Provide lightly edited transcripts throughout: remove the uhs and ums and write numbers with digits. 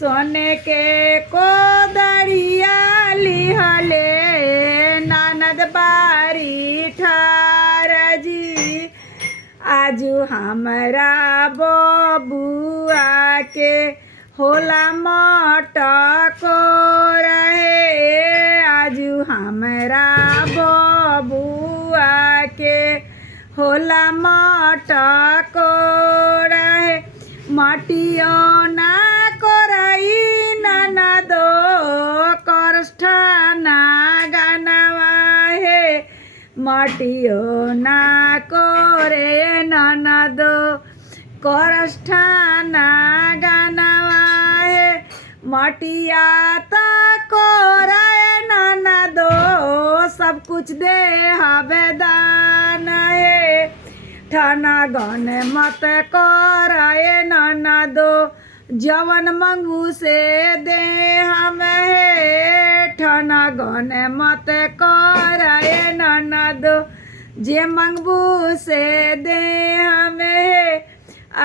सोने के कोदरिया लिहले ननद बारी ठार जी। आजू हमरा बबुआ के होला मटको रहे। आजू हमरा बबुआ के होला मटको रहे। मटियो ना करई ननदो करष्ठाना गानवा हे। मटियो ना करे ननदो करष्ठाना गानवा हे। मटिया ता करे ननदो सब कुछ दे हवे दान हे। ठना गन मत करे ननदो जवन मंगू से दे हम हे। ठना गन मत करे ननदो जे मंगबू से दे हम हे।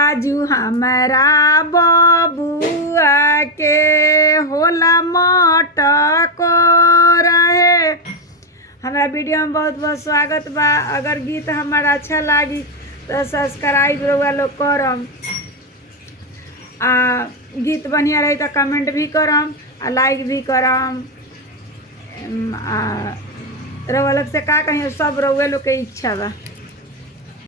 आजू हमरा बबुआ के होला मटको रहे। हमारा वीडियो में बहुत बहुत स्वागत बा। अगर गीत हमारा अच्छा लागी तो सब्सक्राइब रउआ लोग करम। गीत बढ़िया रही तो कमेंट भी करम आ लाइक भी करम। रउआ लोग से का कहीं सब रउआ लोग के इच्छा बा।